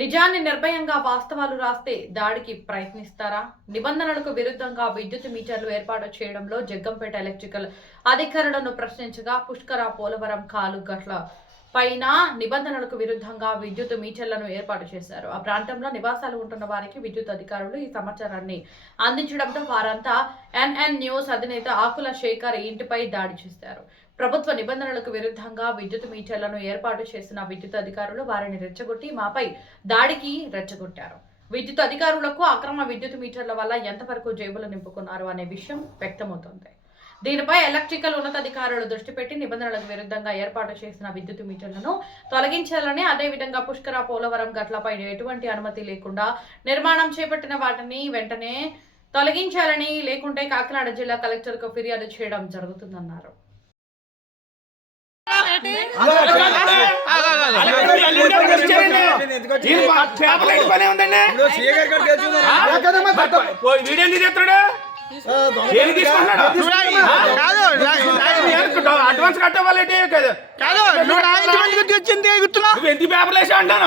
నిజాన్ని నిర్భయంగా వాస్తవాలు రాస్తే దాడికి ప్రయత్నిస్తారా? నిబంధనలకు విరుద్ధంగా విద్యుత్ మీటర్లు ఏర్పాటు చేయడంలో జగ్గంపేట ఎలక్ట్రికల్ అధికారులను ప్రశ్నించగా పుష్కర పోలవరం కాలు గట్ల పైన నిబంధనలకు విరుద్ధంగా విద్యుత్ మీటర్లను ఏర్పాటు చేశారు. ఆ ప్రాంతంలో నివాసాలు ఉంటున్న వారికి విద్యుత్ అధికారులు ఈ సమాచారాన్ని అందించడంతో వారంతా ఎన్ఎన్ న్యూస్ అధినేత ఆకుల శేఖర్ ఇంటిపై దాడి చేశారు. ప్రభుత్వ నిబంధనలకు విరుద్ధంగా విద్యుత్ మీటర్లను ఏర్పాటు చేసిన విద్యుత్ అధికారులు వారిని రెచ్చగొట్టి మాపై దాడికి రెచ్చగొట్టారు. విద్యుత్ అధికారులకు అక్రమ విద్యుత్ మీటర్ల వల్ల ఎంతవరకు జేబులు నింపుకున్నారు అనే విషయం వ్యక్తమవుతోంది. దీనిపై ఎలక్ట్రికల్ ఉన్నతాధికారులు దృష్టి పెట్టి నిబంధనలకు విరుద్ధంగా ఏర్పాటు చేసిన విద్యుత్ మీటర్లను తొలగించాలని, అదేవిధంగా పుష్కర పోలవరం గట్లపై ఎటువంటి అనుమతి లేకుండా నిర్మాణం చేపట్టిన వాటిని వెంటనే తొలగించాలని, లేకుంటే కాకినాడ జిల్లా కలెక్టర్కు ఫిర్యాదు చేయడం జరుగుతుందన్నారు. అడ్వాన్స్ కట్టవాలంటే కాదు వచ్చింది ఎంత పేపర్లు వేసా అంటాను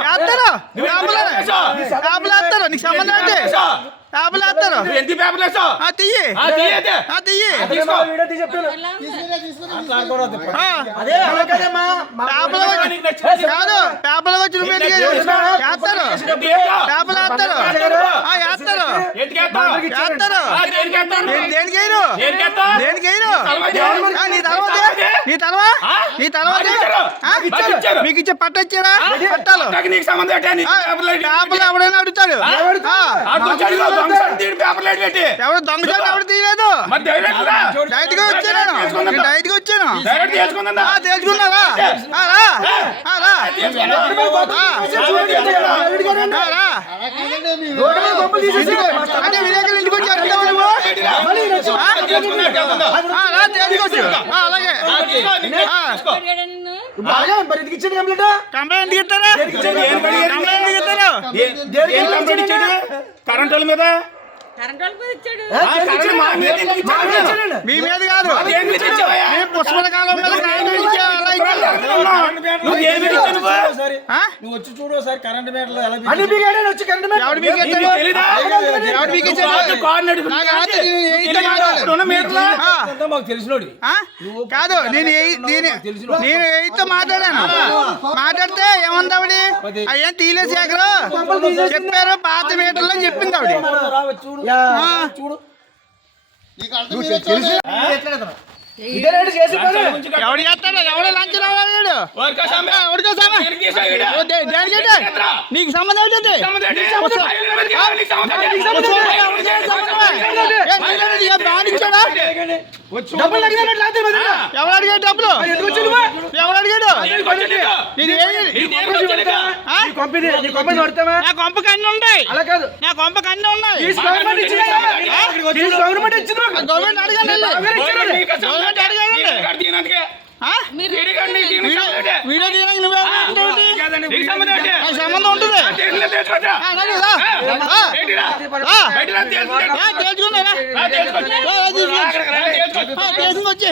నీకు సంబంధం అంటే ఎంత పేపర్లు వేసావు పేపర్లు వచ్చి మీకు ఇచ్చే పట్ట ఇచ్చారా? పట్టాలు పేపర్లు ఎవడైనా అడుగుతాడు. ఎవరు దొంగచారు ఎవరు తీయలేదు. డైట్గా వచ్చాను తెలుసుకున్నారా? అంటే విలేకరులు ఇంటికి వచ్చి అలాగే కంప్లైంట్ ఇస్తారా? కరెంట్ వాళ్ళ మీద మీ మీద కాదు, పుష్పల కాలం మీద నువ్వు వచ్చి చూడు సార్ కరెంట్ మీటర్లు మాకు తెలిసినోడు కాదు. నేను ఎయిత్ మాట్లాడాను. మాట్లాడితే ఏముందావిడి అయ్యా తీలేశాకరు చెప్పారు, పాత మీటర్లో చెప్పింది ఆవిడ. చూడు ఎవడు చేస్తాడు? ఎవడో లంచం రావాలి. నీకు సంబంధం ఏంటండి? బానిచ్చాడా? ఎవడు అడిగాడు డబ్బులు? ఎవడు అడిగాడు? నా కొంపకి అన్ని ఉంటాయి. నా కొంపకి అన్ని ఉన్నాయి. గవర్నమెంట్ అడగాలి. వీడియో తీయడానికి సంబంధం ఉంటుంది. వచ్చి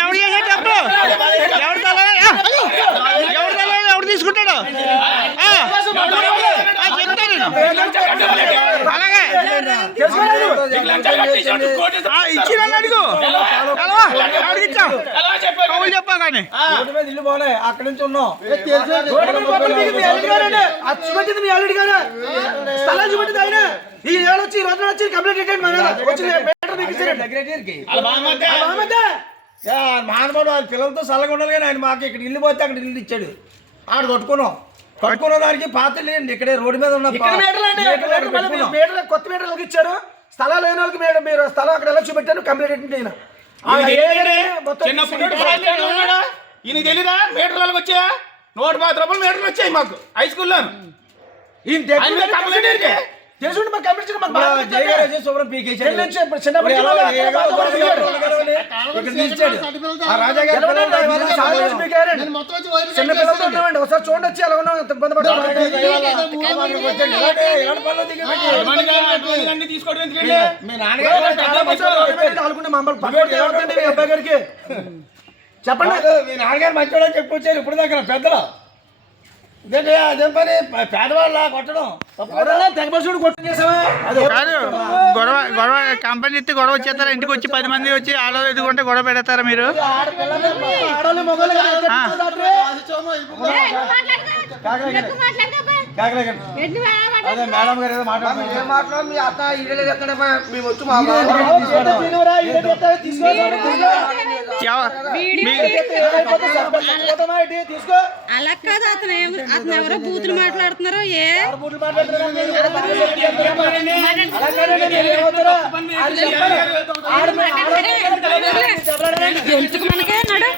ఎవడు చేసే డబ్బు ఎవడు తీసుకుంటాడు? అలాగే ఇచ్చిన అడుగు చెప్పా కానీ ఇల్లు బాగున్నాయి. అక్కడి నుంచి ఉన్నాం మహానుభావుడు వాళ్ళ పిల్లలతో చల్లగా ఉండాలి. కానీ ఆయన మాకు ఇక్కడ ఇల్లు పోతే అక్కడ ఇల్లు ఇచ్చాడు. ఆడ కట్టుకున్న దానికి పాత్రలు ఇక్కడే రోడ్డు మీద ఉన్న కొత్త మీటర్లకు ఇచ్చారు. స్థలాలు లేని వాళ్ళకి మీరు స్థలం అక్కడ ఎలా చూపెట్టారు? కంప్లీట్ ఈయన తెలీదా? మీటర్లకు వచ్చాయా? 110 రూపాయలు మీటర్లు వచ్చాయి మాకు హై స్కూల్లో. తెలుసుకుంటే మాకు కంప్లీట్ ఒకసారి చూడండి వచ్చి ఎలా ఉన్నాం ఇబ్బంది పడుతుంది. మమ్మల్ని అబ్బాయి గారికి చెప్పండి మీ నాన్నగారు మంచివాళ్ళని చెప్పి వచ్చారు ఇప్పుడు దగ్గర పెద్దలు ఇదేంటి అదేం పని పేదవాళ్ళ కొట్టడం తెగబసుడు కొట్టం చేసావా కాదు గొడవ కంపెనీ ఎత్తి గొడవ వచ్చేస్తారా ఇంటికి వచ్చి 10 మంది వచ్చి ఆడవాళ్ళు ఎదుగుంటే గొడవ పెడతారా మీరు ఆడవాళ్ళు మొగలు అదే మేడం గారు ఏదో మాట్లాడుతున్నారు మీ అత్త ఇల్లు ఎక్కడ మేము వచ్చి తీసుకో అలా కాదు అతను అతను ఎవరో బూతులు మాట్లాడుతున్నారో ఎందుకు మనకే నడు